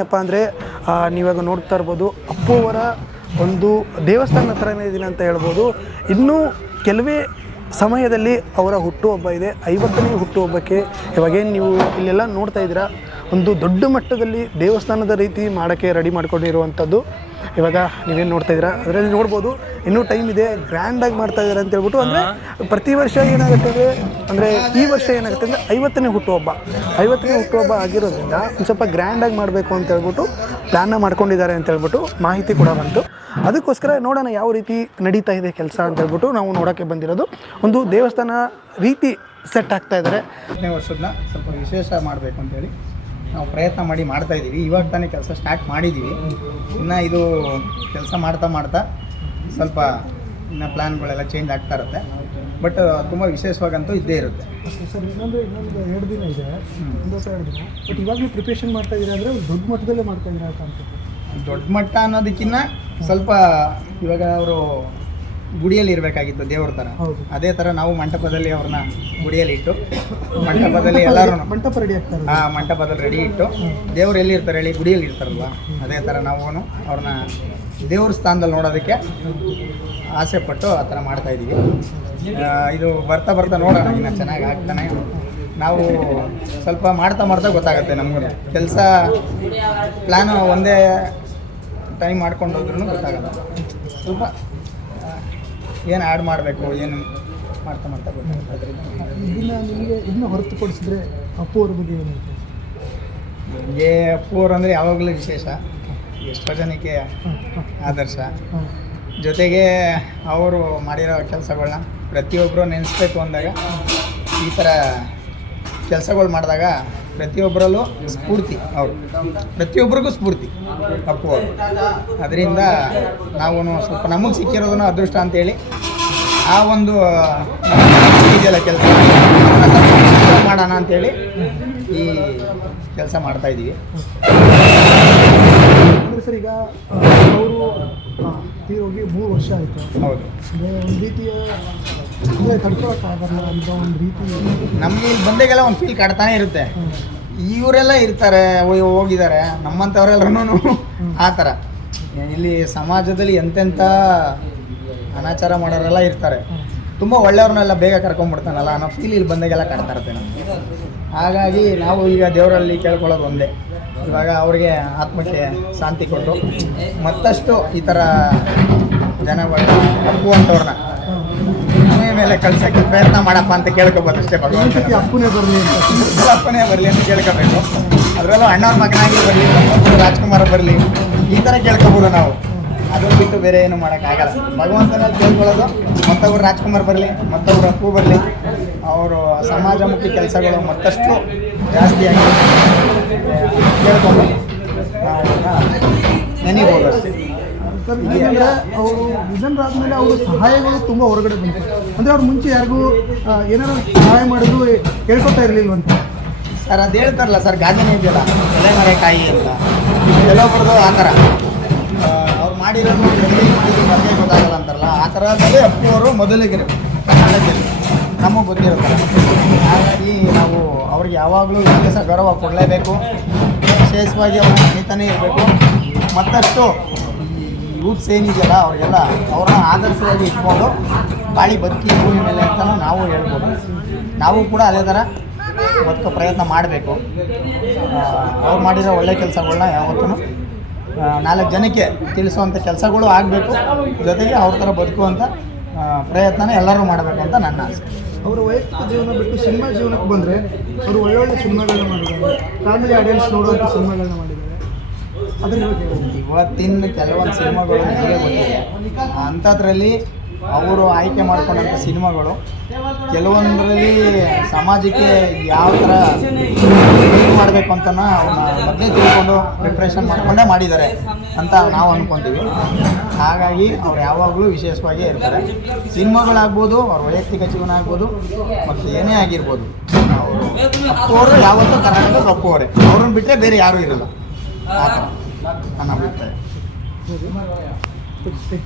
ಏನಪ್ಪ ಅಂದರೆ ನೀವಾಗ ನೋಡ್ತಾ ಇರ್ಬೋದು, ಅಪ್ಪುವರ ಒಂದು ದೇವಸ್ಥಾನ ಹತ್ರನೇ ಇದೀನಿ ಅಂತ ಹೇಳ್ಬೋದು. ಇನ್ನೂ ಕೆಲವೇ ಸಮಯದಲ್ಲಿ ಅವರ ಹುಟ್ಟುಹಬ್ಬ ಇದೆ. ಐವತ್ತನೇ ಹುಟ್ಟುಹಬ್ಬಕ್ಕೆ ಇವಾಗೇನು ನೀವು ಇಲ್ಲೆಲ್ಲ ನೋಡ್ತಾ ಇದ್ದೀರಾ? ಒಂದು ದೊಡ್ಡ ಮಟ್ಟದಲ್ಲಿ ದೇವಸ್ಥಾನದ ರೀತಿ ಮಾಡೋಕ್ಕೆ ರೆಡಿ ಮಾಡ್ಕೊಂಡಿರುವಂಥದ್ದು. ಇವಾಗ ನೀವೇನು ನೋಡ್ತಾ ಇದ್ದೀರಾ? ಅದರಲ್ಲಿ ನೋಡ್ಬೋದು ಇನ್ನೂ ಟೈಮ್ ಇದೆ. ಗ್ರ್ಯಾಂಡಾಗಿ ಮಾಡ್ತಾ ಇದ್ದಾರೆ ಅಂತ ಹೇಳ್ಬಿಟ್ಟು ಅಂದರೆ ಪ್ರತಿ ವರ್ಷ ಏನಾಗುತ್ತೆ ಅಂದರೆ ಅಂದರೆ ಈ ವರ್ಷ ಏನಾಗುತ್ತೆ ಅಂದರೆ ಐವತ್ತನೇ ಹುಟ್ಟುಹಬ್ಬ. ಐವತ್ತನೇ ಹುಟ್ಟುಹಬ್ಬ ಆಗಿರೋದ್ರಿಂದ ಒಂದು ಸ್ವಲ್ಪ ಗ್ರ್ಯಾಂಡಾಗಿ ಮಾಡಬೇಕು ಅಂತ ಹೇಳ್ಬಿಟ್ಟು ಪ್ಲ್ಯಾನ್ನ ಮಾಡ್ಕೊಂಡಿದ್ದಾರೆ ಅಂತ ಹೇಳ್ಬಿಟ್ಟು ಮಾಹಿತಿ ಕೂಡ ಬಂತು. ಅದಕ್ಕೋಸ್ಕರ ನೋಡೋಣ ಯಾವ ರೀತಿ ನಡೀತಾ ಇದೆ ಕೆಲಸ ಅಂತ ಹೇಳ್ಬಿಟ್ಟು ನಾವು ನೋಡೋಕ್ಕೆ ಬಂದಿರೋದು. ಒಂದು ದೇವಸ್ಥಾನ ರೀತಿ ಸೆಟ್ ಆಗ್ತಾ ಇದ್ದಾರೆ ಹತ್ತನೇ ವರ್ಷದನ್ನ ಸ್ವಲ್ಪ ವಿಶೇಷ ಮಾಡಬೇಕು ಅಂತೇಳಿ ನಾವು ಪ್ರಯತ್ನ ಮಾಡಿ ಮಾಡ್ತಾ ಇದ್ದೀವಿ. ಇವಾಗ ತಾನೇ ಕೆಲಸ ಸ್ಟಾರ್ಟ್ ಮಾಡಿದ್ದೀವಿ. ಇನ್ನು ಇದು ಕೆಲಸ ಮಾಡ್ತಾ ಮಾಡ್ತಾ ಸ್ವಲ್ಪ ಇನ್ನು ಪ್ಲ್ಯಾನ್ಗಳೆಲ್ಲ ಚೇಂಜ್ ಆಗ್ತಾ ಇರುತ್ತೆ. ಬಟ್ ತುಂಬ ವಿಶೇಷವಾಗಂತೂ ಇದ್ದೇ ಇರುತ್ತೆ. ಸರ್ ಇನ್ನೊಂದು ಇನ್ನೊಂದು ಎರಡು ದಿನ ಇದೆ. ಒಂದು ಎರಡು ದಿನ. ಬಟ್ ಇವಾಗಲೂ ಪ್ರಿಪ್ರೇಷನ್ ಮಾಡ್ತಾ ಇದ್ದೀರಾ ಅಂದರೆ ದೊಡ್ಡ ಮಟ್ಟದಲ್ಲೇ ಮಾಡ್ತಾ ಇದ್ದೀರಾ ಅಂತ ಅನ್ಸುತ್ತೆ. ದೊಡ್ಡ ಮಟ್ಟ ಅನ್ನೋದಕ್ಕಿಂತ ಸ್ವಲ್ಪ ಇವಾಗ ಅವರು ಗುಡಿಯಲ್ಲಿ ಇರಬೇಕಾಗಿತ್ತು ದೇವ್ರ ಥರ. ಅದೇ ಥರ ನಾವು ಮಂಟಪದಲ್ಲಿ ಅವ್ರನ್ನ ಗುಡಿಯಲ್ಲಿ ಇಟ್ಟು ಮಂಟಪದಲ್ಲಿ ಎಲ್ಲರೂ ಮಂಟಪ ರೆಡಿ ಆಗ್ತಾರೆ ಹಾಂ ಮಂಟಪದಲ್ಲಿ ರೆಡಿ ಇಟ್ಟು ದೇವ್ರು ಎಲ್ಲಿ ಇರ್ತಾರೆ ಹೇಳಿ ಗುಡಿಯಲ್ಲಿ ಇರ್ತಾರಲ್ವ? ಅದೇ ಥರ ನಾವು ಅವ್ರನ್ನ ದೇವ್ರ ಸ್ಥಾನದಲ್ಲಿ ನೋಡೋದಕ್ಕೆ ಆಸೆ ಪಟ್ಟು ಆ ಥರ ಮಾಡ್ತಾ ಇದ್ದೀವಿ. ಇದು ಬರ್ತಾ ಬರ್ತಾ ನೋಡೋಣ ಇನ್ನು ಚೆನ್ನಾಗಿ ಆಗ್ತಾನೆ. ನಾವು ಸ್ವಲ್ಪ ಮಾಡ್ತಾ ಮಾಡ್ತಾ ಗೊತ್ತಾಗುತ್ತೆ ನಮಗೂ ಕೆಲಸ ಪ್ಲ್ಯಾನು ಒಂದೇ ಟೈಮ್ ಮಾಡ್ಕೊಂಡು ಹೋದ್ರೂ ಗೊತ್ತಾಗಲ್ಲ. ಸ್ವಲ್ಪ ಏನು ಆ್ಯಡ್ ಮಾಡಬೇಕು ಏನು ಮಾಡ್ತಾ ಮಾಡ್ತಾ ಗೊತ್ತಾಗುತ್ತೆ ಇನ್ನು ಇದನ್ನ ನಿಮಗೆ ಇದನ್ನ ಹೊರತುಪಡಿಸಿದ್ರೆ ಅಪ್ಪು ಅವ್ರ ಬಗ್ಗೆ ಏನು ನಮಗೆ ನನಗೆ ಅಪ್ಪು ಅವ್ರು ಅಂದರೆ ಯಾವಾಗಲೂ ವಿಶೇಷ. ಎಷ್ಟೋ ಜನಕ್ಕೆ ಆದರ್ಶ. ಜೊತೆಗೆ ಅವರು ಮಾಡಿರೋ ಕೆಲಸಗಳನ್ನ ಪ್ರತಿಯೊಬ್ಬರು ನೆನೆಸ್ಬೇಕು ಅಂದಾಗ ಈ ಥರ ಕೆಲಸಗಳು ಮಾಡಿದಾಗ ಪ್ರತಿಯೊಬ್ಬರಲ್ಲೂ ಸ್ಫೂರ್ತಿ ಅವರು. ಪ್ರತಿಯೊಬ್ಬರಿಗೂ ಸ್ಫೂರ್ತಿ. ಅಪ್ಪು ಅವರು ಅದರಿಂದ ನಾವು ಸ್ವಲ್ಪ ನಮಗೆ ಸಿಕ್ಕಿರೋದನ್ನು ಅದೃಷ್ಟ ಅಂತೇಳಿ ಆ ಒಂದು ಇದೆಯಲ್ಲ ಕೆಲಸ. ಮಾಡೋಣ ಅಂತೇಳಿ ಈ ಕೆಲಸ ಮಾಡ್ತಾ ಇದ್ದೀವಿ ಅಂದರೆ ಸರ್ ಈಗ ಅವರು ತೀರೋಗಿ ಮೂರು ವರ್ಷ ಆಯಿತು. ಹೌದು. ಒಂದು ರೀತಿಯ ತಡ್ಕೊಳಕ್ಕಾಗಲ್ಲ ಅಂತ ಒಂದು ರೀತಿ ಬಂದಾಗೆಲ್ಲ ಒಂದು ಫೀಲ್ ಕಾಡ್ತಾನೆ ಇರುತ್ತೆ. ಇವರೆಲ್ಲ ಇರ್ತಾರೆ ಹೋಗಿದ್ದಾರೆ. ನಮ್ಮಂಥವ್ರೆಲ್ಲರೂ ಆ ಥರ. ಇಲ್ಲಿ ಸಮಾಜದಲ್ಲಿ ಎಂತೆಂಥ ಅನಾಚಾರ ಮಾಡೋರೆಲ್ಲ ಇರ್ತಾರೆ. ತುಂಬ ಒಳ್ಳೆಯವ್ರನ್ನೆಲ್ಲ ಬೇಗ ಕರ್ಕೊಂಡ್ಬಿಡ್ತಾನಲ್ಲ ಅನ್ನೋ ಫೀಲ್ ಇಲ್ಲಿ ಬಂದಾಗೆಲ್ಲ ಕಾಡ್ತಾ ಇರುತ್ತೆ ನಮಗೆ ಹಾಗಾಗಿ ನಾವು ಈಗ ದೇವರಲ್ಲಿ ಕೇಳ್ಕೊಳ್ಳೋದು ಒಂದೇ. ಇವಾಗ ಅವ್ರಿಗೆ ಆತ್ಮಕ್ಕೆ ಶಾಂತಿ ಕೊಟ್ಟು ಮತ್ತಷ್ಟು ಈ ಥರ ಜನಗಳನ್ನ ಒಪ್ಪುವಂಥವ್ರನ್ನ ಮನೆ ಮೇಲೆ ಕಳ್ಸಕ್ಕೆ ಪ್ರಯತ್ನ ಮಾಡಪ್ಪ ಅಂತ ಕೇಳ್ಕೊಬೋದು ಅಷ್ಟೇ ಭಗವಂತ ಅಪ್ಪನೇ ಬರಲಿ ಅಂತ. ಅಪ್ಪನೇ ಬರಲಿ ಅಂತ ಕೇಳ್ಕೋಬೇಕು. ಅದರಲ್ಲೂ ಅಣ್ಣವ್ರ ಮಗನಾಗಿ ಬರಲಿ ರಾಜ್ಕುಮಾರ್ ಬರಲಿ ಈ ಥರ ಕೇಳ್ಕೊಬೋದು ನಾವು. ಅದನ್ನು ಬಿಟ್ಟು ಬೇರೆ ಏನು ಮಾಡೋಕ್ಕಾಗಲ್ಲ ಭಗವಂತನಲ್ಲಿ ಕೇಳ್ಕೊಳ್ಳೋದು ಮತ್ತೊಬ್ಬರು ರಾಜ್ಕುಮಾರ್ ಬರಲಿ ಮತ್ತೊಬ್ಬರು ಅಪ್ಪು ಬರಲಿ ಅವರು ಸಮಾಜಮುಖಿ ಕೆಲಸಗಳು ಮತ್ತಷ್ಟು ಜಾಸ್ತಿಯಾಗಿ ಕೇಳ್ಕೊಂಡು ನಾವು ನೆನಿಬೋದು ಅಷ್ಟೇ. ಸರ್, ಏನಂದ್ರೆ ಅವರು ನಿಧನರಾದ್ಮೇಲೆ ಅವರು ಸಹಾಯಗಳು ತುಂಬ ಹೊರಗಡೆ ಬಂತು ಅಂದರೆ ಅವ್ರು ಮುಂಚೆ ಯಾರಿಗೂ ಏನಾದರೂ ಸಹಾಯ ಮಾಡಿದ್ರು ಕೇಳ್ಕೊತಾ ಇರಲಿಲ್ವಂತ. ಸರ್, ಅದು ಹೇಳ್ತಾರಲ್ಲ ಸರ್ ಗಾದೆನೇ ಇದೆಯಲ್ಲ ಎಲೆ ಕಾಯಿ ಅಂತ ಕೆಲವೊಬ್ಬರದು ಆ ಥರ. ಅವ್ರು ಮಾಡಿರೋದು ಮಾಡಿದ್ರು ಗೊತ್ತಾಗಲ್ಲ ಅಂತಾರಲ್ಲ, ಆ ಥರದಲ್ಲಿ ಅಪ್ಪು ಅವರು ಮೊದಲಿಗೆ ಕನ್ನಡದಲ್ಲಿ ನಮಗೆ ಗೊತ್ತಿರುತ್ತೆ. ಹಾಗಾಗಿ ನಾವು ಅವ್ರಿಗೆ ಯಾವಾಗಲೂ ವಿಶೇಷ ಗೌರವ ಕೊಡಲೇಬೇಕು. ವಿಶೇಷವಾಗಿ ಅವ್ರನ್ನ ನೆನೀತಾನೆ ಇರಬೇಕು. ಮತ್ತಷ್ಟು ಯೂತ್ಸ್ ಏನಿದೆಯಲ್ಲ, ಅವ್ರಿಗೆಲ್ಲ ಅವ್ರನ್ನ ಆದರ್ಶವಾಗಿ ಇಟ್ಕೊಂಡು ಬಾಳಿ ಬದುಕಿ ಭೂಮಿ ಮೇಲೆ ಅಂತಲೂ ನಾವು ಹೇಳ್ಬೋದು. ನಾವು ಕೂಡ ಅದೇ ಥರ ಬದುಕೋ ಪ್ರಯತ್ನ ಮಾಡಬೇಕು. ಅವ್ರು ಮಾಡಿರೋ ಒಳ್ಳೆ ಕೆಲಸಗಳನ್ನ ಯಾವತ್ತೂ ನಾಲ್ಕು ಜನಕ್ಕೆ ತಿಳಿಸುವಂಥ ಕೆಲಸಗಳು ಆಗಬೇಕು. ಜೊತೆಗೆ ಅವ್ರ ಥರ ಬದುಕುವಂಥ ಪ್ರಯತ್ನ ಎಲ್ಲರೂ ಮಾಡಬೇಕು ಅಂತ ನನ್ನ ಆಸೆ. ಅವರು ವೈಯಕ್ತಿಕ ಜೀವನ ಬಿಟ್ಟು ಸಿನಿಮಾ ಜೀವನಕ್ಕೆ ಬಂದರೆ ಅವರು ಒಳ್ಳೊಳ್ಳೆ ಸಿನಿಮಾಗಳನ್ನ ಮಾಡಿದ್ದಾರೆ. ಫ್ಯಾಮಿಲಿ ಆಡಿಯನ್ಸ್ ನೋಡುವಂಥ ಸಿನಿಮಾಗಳನ್ನ ಮಾಡಿದ್ದಾರೆ. ಇವತ್ತಿನ ಕೆಲವೊಂದು ಸಿನಿಮಾಗಳು ನಿಮಗೆ ಬಂದಿದೆ ಅಂಥದ್ರಲ್ಲಿ ಅವರು ಆಯ್ಕೆ ಮಾಡ್ಕೊಂಡಂಥ ಸಿನಿಮಾಗಳು, ಕೆಲವೊಂದರಲ್ಲಿ ಸಮಾಜಕ್ಕೆ ಯಾವ ಥರ ಮಾಡಬೇಕು ಅಂತ ಅವ್ರನ್ನ ಮೊದಲೇ ತಿಳ್ಕೊಂಡು ಪ್ರಿಪ್ರೇಷನ್ ಮಾಡಿಕೊಂಡೇ ಮಾಡಿದ್ದಾರೆ ಅಂತ ನಾವು ಅಂದ್ಕೊತೀವಿ ಹಾಗಾಗಿ ಅವ್ರು ಯಾವಾಗಲೂ ವಿಶೇಷವಾಗಿ ಇರ್ತಾರೆ. ಸಿನಿಮಾಗಳಾಗ್ಬೋದು, ಅವ್ರ ವೈಯಕ್ತಿಕ ಜೀವನ ಆಗ್ಬೋದು, ಮತ್ತು ಏನೇ ಆಗಿರ್ಬೋದು, ಅವರು ಯಾವತ್ತೂ ಕರ್ನಾಟಕದ ಒಪ್ಪುವರೆ ಅವ್ರನ್ನ ಬಿಟ್ಟರೆ ಬೇರೆ ಯಾರೂ ಇರಲ್ಲ. ಆ ಥರ. ನನ್ನ ಅಭಿಪ್ರಾಯ ಸರಿ